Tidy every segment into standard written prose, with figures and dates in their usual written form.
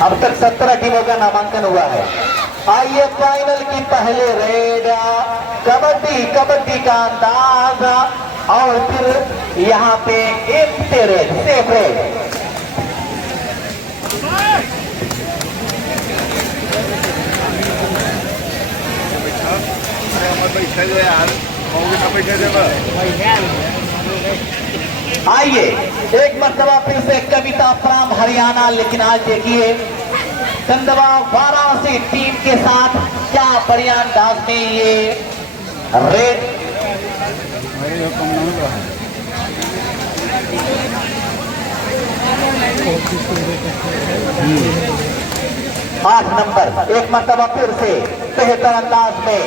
अब तक 17 टीमों का नामांकन हुआ है। आइए फाइनल की पहले रेड, कबड्डी कबड्डी का अंदाज और फिर यहाँ पे एक रेड, सेफ रेड। आइए एक मरतबा फिर से कविता फ्राम हरियाणा, लेकिन आज देखिए कंदवा वाराणसी टीम के साथ क्या बढ़िया अंदाज में ये रेड 8 नंबर एक मरतबा फिर से बेहतर अंदाज में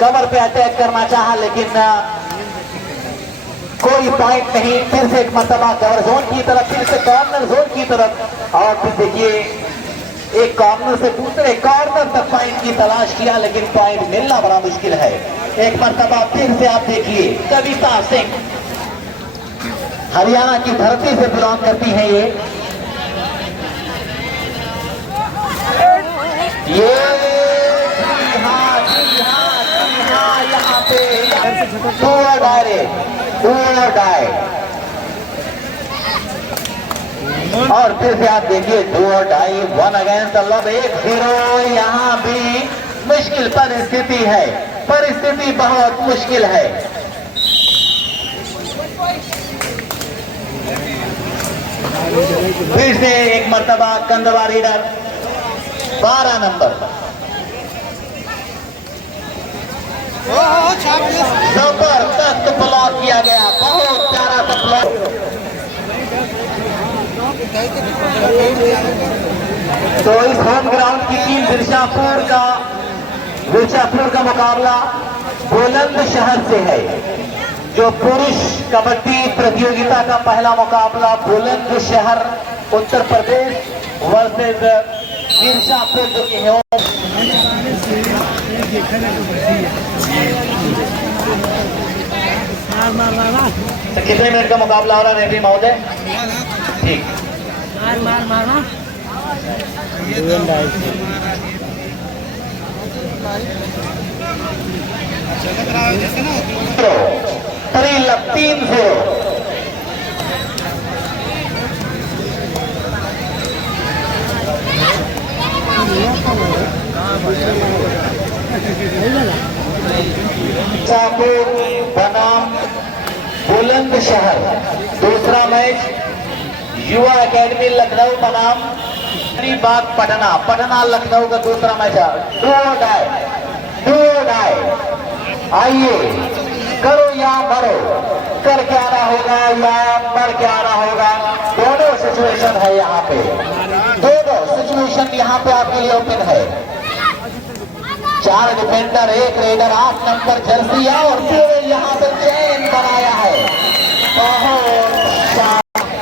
कवर पे अटैक करना चाहा, लेकिन कोई पॉइंट नहीं। फिर से एक मरतबा कवर जोन की तरफ, फिर से कॉर्नर जोन की तरफ, और फिर देखिए एक कॉर्नर से दूसरे कॉर्नर तक पॉइंट की तलाश किया, लेकिन पॉइंट मिलना बड़ा मुश्किल है। एक मरतबा फिर से आप देखिए कविता सिंह, हरियाणा की धरती से बिलोंग करती है ये यहाँ पे और फिर से आप देखिए 1 अगेंस्ट 1-0। यहाँ भी मुश्किल परिस्थिति है, परिस्थिति बहुत मुश्किल है। फिर से एक मर्तबा कंदवा रीडर 12 नंबर जबरदस्त ब्लॉक किया गया, बहुत प्यारा सा ब्लॉक। तो इस होम ग्राउंड की टीम विरशापुर का मुकाबला बुलंदशहर से है। जो पुरुष कबड्डी प्रतियोगिता का पहला मुकाबला बुलंदशहर उत्तर प्रदेश वर्सेस विरशापुर जो कि है। कितने मिनट का मुकाबला हो रहा है रेफरी महोदय? ठीक, मार 3-0। शाहपुर बनाम बुलंदशहर दूसरा मैच, युवा एकेडमी लखनऊ बनाम बाग पटना लखनऊ का दूसरा मैच है। डू डाई, आइए करो या मरो, कर के आना होगा या मर के आना होगा। दोनों सिचुएशन है यहाँ पे, दोनों सिचुएशन यहाँ पे आपके लिए ओपन है। 4 डिफेंडर, 1 रेडर, 8 नंबर जर्सी और पूरे यहाँ पे चैन बनाया है।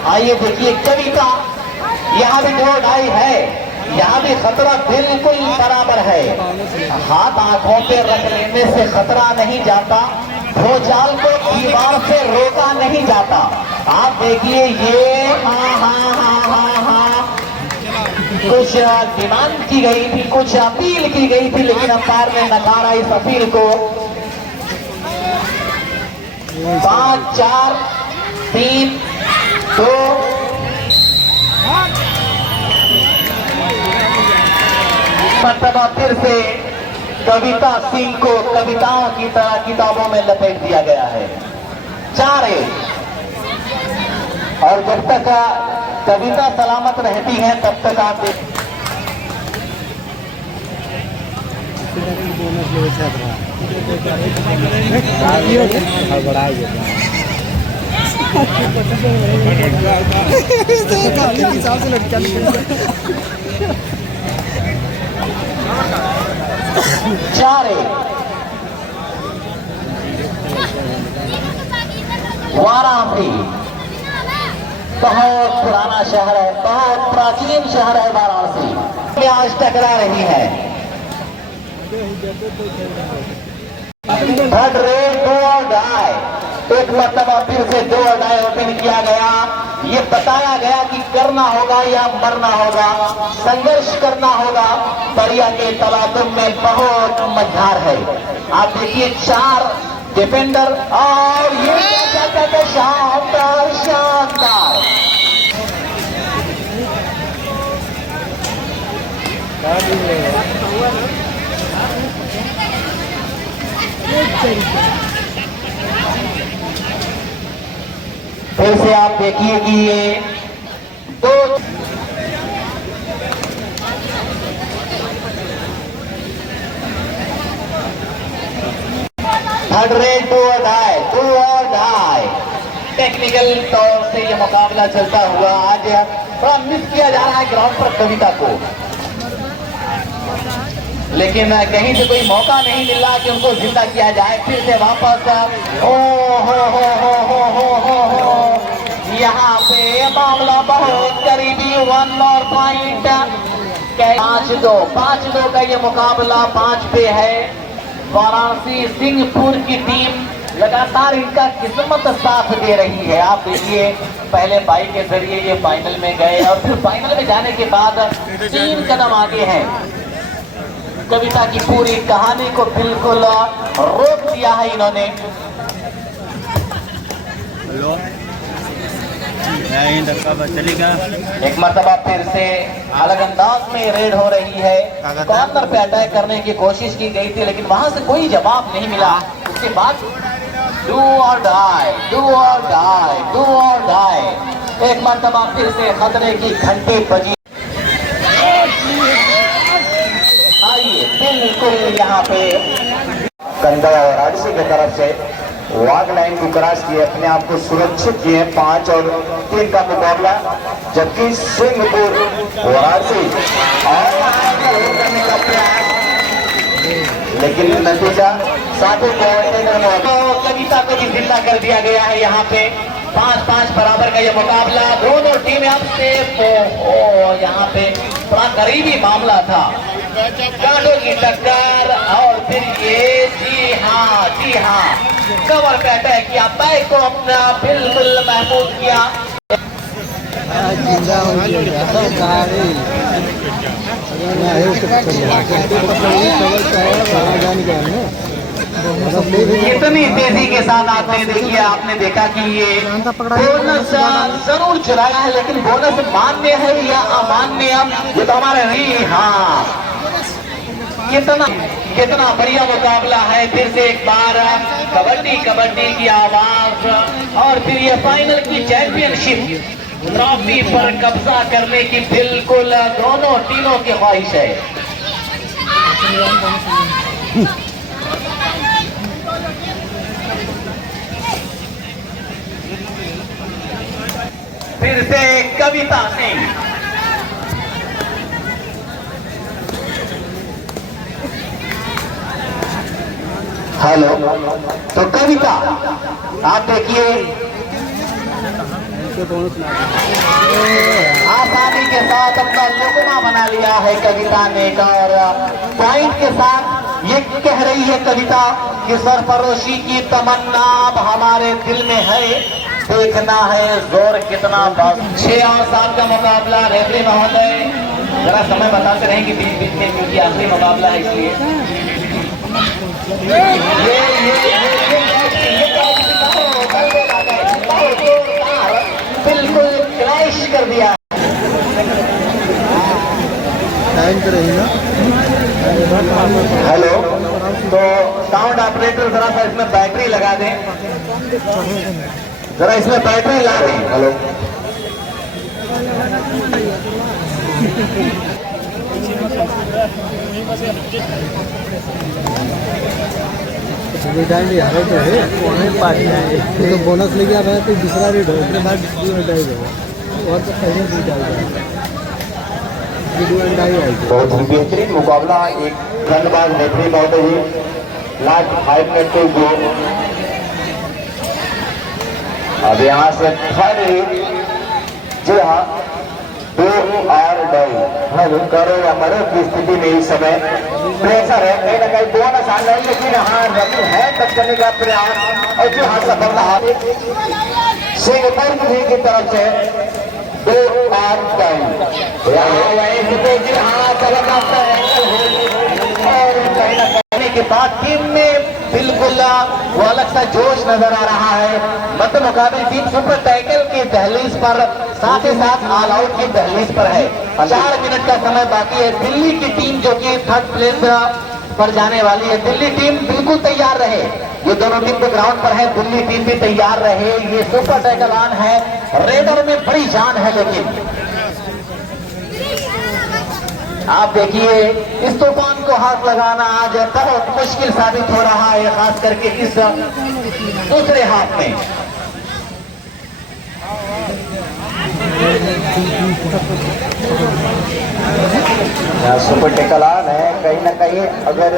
आइए देखिए कविता, यहाँ भी 2-2 है, यहाँ भी खतरा बिल्कुल बराबर है। हाथ आंखों पे रख लेने से खतरा नहीं जाता, भोजाल को दीवार से रोका नहीं जाता। आप देखिए ये कुछ डिमांड की गई थी, कुछ अपील की गई थी, लेकिन अंपायर ने नकारा इस अपील को। 5, 4, 3, 2 मरतबा फिर से कविता सिंह को कविताओं की तरह किताबों में लपेट दिया गया है। 4-1। और जब तक कविता सलामत रहती है तब तक आप वाराणसी बहुत पुराना शहर है, बहुत प्राचीन शहर है वाराणसी। आज टकरा रही है। थर्ड रेड 2 और डाई, एक मरतबा फिर से 2 और डाई ओपन किया गया। ये बताया गया कि करना होगा या मरना होगा, संघर्ष करना होगा। दरिया के तलातुम में बहुत मझधार है। आप देखिए 4 डिफेंडर और ये क्या कहते हैं, शानदार शानदार। फिर से आप देखिए कि ये 2 थर्ड रेट 2 और ढाई। टेक्निकल तौर से ये मुकाबला चलता हुआ आज थोड़ा मिस किया जा रहा है ग्राउंड पर कविता को, लेकिन कहीं से कोई मौका नहीं मिल रहा कि उनको जिंदा किया जाए। फिर से वापस यहाँ पे मामला बहुत करीबी 1 और पॉइंट 5-2 का ये मुकाबला 5 पे है। वाराणसी सिंहपुर की टीम लगातार इनका किस्मत साथ दे रही है। आप देखिए पहले बाई के जरिए ये फाइनल में गए और फिर फाइनल में जाने के बाद 3 कदम आगे हैं। कविता की पूरी कहानी को बिल्कुल रोक दिया है इन्होंने। चलेगा एक मरतबा फिर से अलग अंदाज में रेड हो रही है। कॉर्नर पे अटैक करने की कोशिश की गई थी, लेकिन वहां से कोई जवाब नहीं मिला। उसके बाद डू और डाई। एक मरतबा फिर से खतरे की घंटी बजी। बिल्कुल यहाँ पे कंधा और आरसी की तरफ से वाग लाइन को क्रॉस किए, अपने आप को सुरक्षित किए। 5 और 3 का मुकाबला, जबकि सिंहपुर वाराणसी करने का प्रयास, लेकिन नतीजा 7 कविता को भी जिंदा कर दिया गया है। यहाँ पे 5-5 बराबर का ये मुकाबला, दोनों टीमें अब से यहाँ पे बड़ा करीबी मामला था। कांटों की टक्कर और फिर ये जी हाँ कवर पे अटैक किया, बैक को अपना बिल्कुल महफूज किया। कितनी तेजी के साथ आपने देखिए, आपने देखा कि ये बोनस जरूर चुराया है, लेकिन बोनस मान्य है या अमान्य ये तो हमारे नहीं। हाँ, कितना बढ़िया मुकाबला है। फिर से एक बार कबड्डी की आवाज, और फिर ये फाइनल की चैंपियनशिप ट्रॉफी पर कब्जा करने की बिल्कुल दोनों टीमों की ख्वाहिश है। फिर से कविता सिंह, हेलो, तो कविता आप देखिए आसानी के साथ अपना लुकमा बना लिया है कविता ने, और पॉइंट के साथ ये कह रही है कविता कि सरफरोशी की तमन्ना अब हमारे दिल में है, देखना है जोर कितना। बस 6 और 7 का मुकाबला। रेफरी महोदय जरा समय बताते रहेंगे बीच बीच में, क्योंकि आखिरी मुकाबला है इसलिए। बिल्कुल क्रैश कर दिया। हेलो, तो साउंड ऑपरेटर जरा सा इसमें बैटरी लगा दें, जरा इसमें बैटरी लगा दें। हेलो, हारे तो है तो बोनस लेके आ रहा है, तो दूसरा रेट हो, उसके बाद और तो पहले नहीं डाल बहुत बेहतरीन मुकाबला। एक धन्यवाद रेफरी महोदय जी। लास्ट 5 मिनट को गो। अब यहाँ से जी हाँ, 2 और डाई करो या मरो की स्थिति में इस समय प्रेशर है, कहीं ना कहीं बोनस आ रही, लेकिन हाँ रवि है टच करने का प्रयास और जो हाँ सफल रहा सिंहपुर की तरफ से 2 और टाइम और कहीं ना कहने के बाद टीम में बिल्कुल वो अलग सा जोश नजर आ रहा है। मध्य मुकाबले टीम सुपर टैकल की दहलीज पर, साथ ही साथ ऑल आउट की दहलीज पर है। 4 मिनट का समय बाकी है। दिल्ली की टीम जो कि 3rd प्लेस पर जाने वाली है, दिल्ली टीम बिल्कुल तैयार रहे। ये दोनों टीम तो ग्राउंड पर है, दिल्ली टीम भी तैयार रहे। ये सुपर टैकल ऑन है, रेडर में बड़ी जान है। लेकिन आप देखिए इस तूफान को हाथ लगाना आज बहुत मुश्किल साबित हो रहा है, खास करके इस दूसरे हाथ में। सुपर टैकल ऑन है। कहीं ना कहीं अगर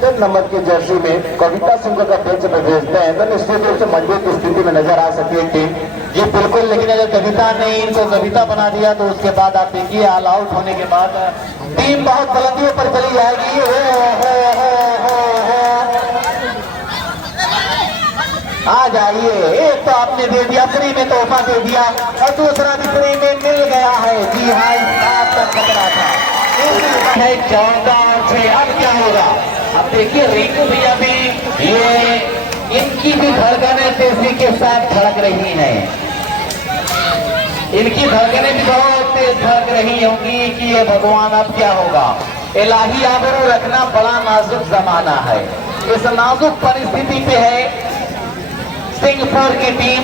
10 नंबर की जर्सी में कविता सिंह का बेंच पर भेजते हैं तो निश्चित रूप से मजबूत स्थिति में नजर आ सकती है टीम। ये बिल्कुल, लेकिन अगर कविता ने इनको कविता बना दिया तो उसके बाद आप देखिए ऑल आउट होने के बाद टीम बहुत बुलंदियों पर चली जाएगी। आ जाइए, एक तो आपने दे दिया, फ्री में तोहफा दे दिया और दूसरा भी फ्री में मिल गया है। जी हाँ, आपका खतरा था। 14 और 6, अब क्या होगा? अब देखिए रिंकू भैया भी, ये इनकी भी धड़कनें तेजी के साथ धड़क रही हैं। इनकी धड़कनें भी बहुत तेज धड़क रही होंगी कि ये भगवान अब क्या होगा। इलाही आबरू रखना बड़ा नाजुक जमाना है। इस नाजुक परिस्थिति पे है सिंहपुर की टीम।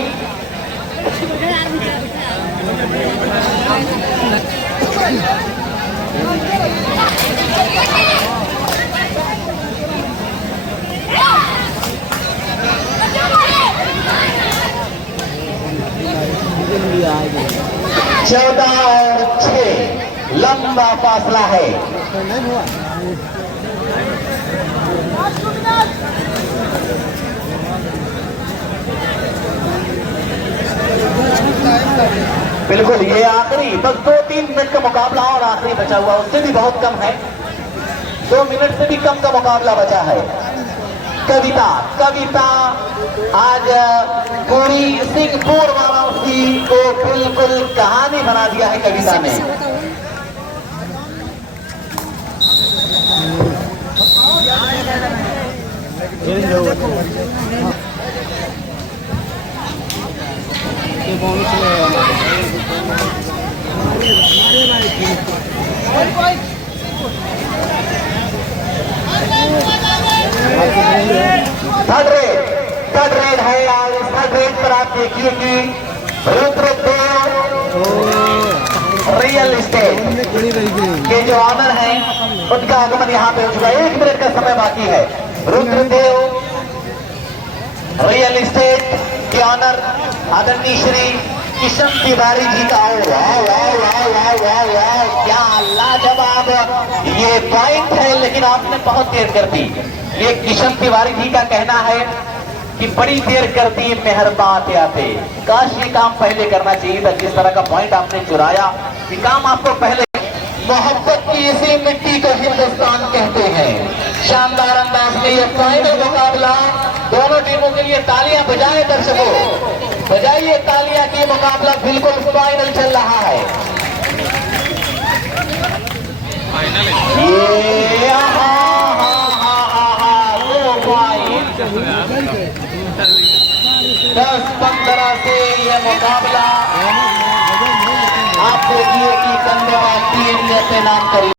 चौदह और 6 लंबा फासला है। बिल्कुल, ये आखिरी बस 2-3 मिनट का मुकाबला और आखिरी बचा हुआ, उससे भी बहुत कम है। 2 मिनट से भी कम का मुकाबला बचा है। कविता आज पूरी सिंहपुर वाराणसी को बिल्कुल कहानी बना दिया है कविता ने। थर्ड रेड है यार। इस थर्ड रेड पर आप देखिए कि रुद्रदेव रियल एस्टेट के जो ऑनर हैं उनका आगमन यहाँ पे हो चुका है। 1 मिनट का समय बाकी है। रुद्रदेव रियल एस्टेट के ऑनर आदरणीय श्री किशन तिवारी जी का क्या लाजवाब ये पॉइंट है, लेकिन आपने बहुत देर कर दी। ये किशन तिवारी जी का कहना है कि बड़ी देर कर दी मेहरबान आते आते। काश ये काम पहले करना चाहिए था। जिस तरह का पॉइंट आपने चुराया, ये काम आपको पहले। मोहब्बत की इसी मिट्टी को हिंदुस्तान कहते हैं। शानदार अंदाज में ये फाइनल मुकाबला, दोनों टीमों के लिए तालियां बजाए दर्शकों, बजाइए तालियां की मुकाबला बिल्कुल फाइनल चल रहा है। ये 10-15 से यह मुकाबला आप देखिए कि कंधवा टीम जैसे नाम करिए।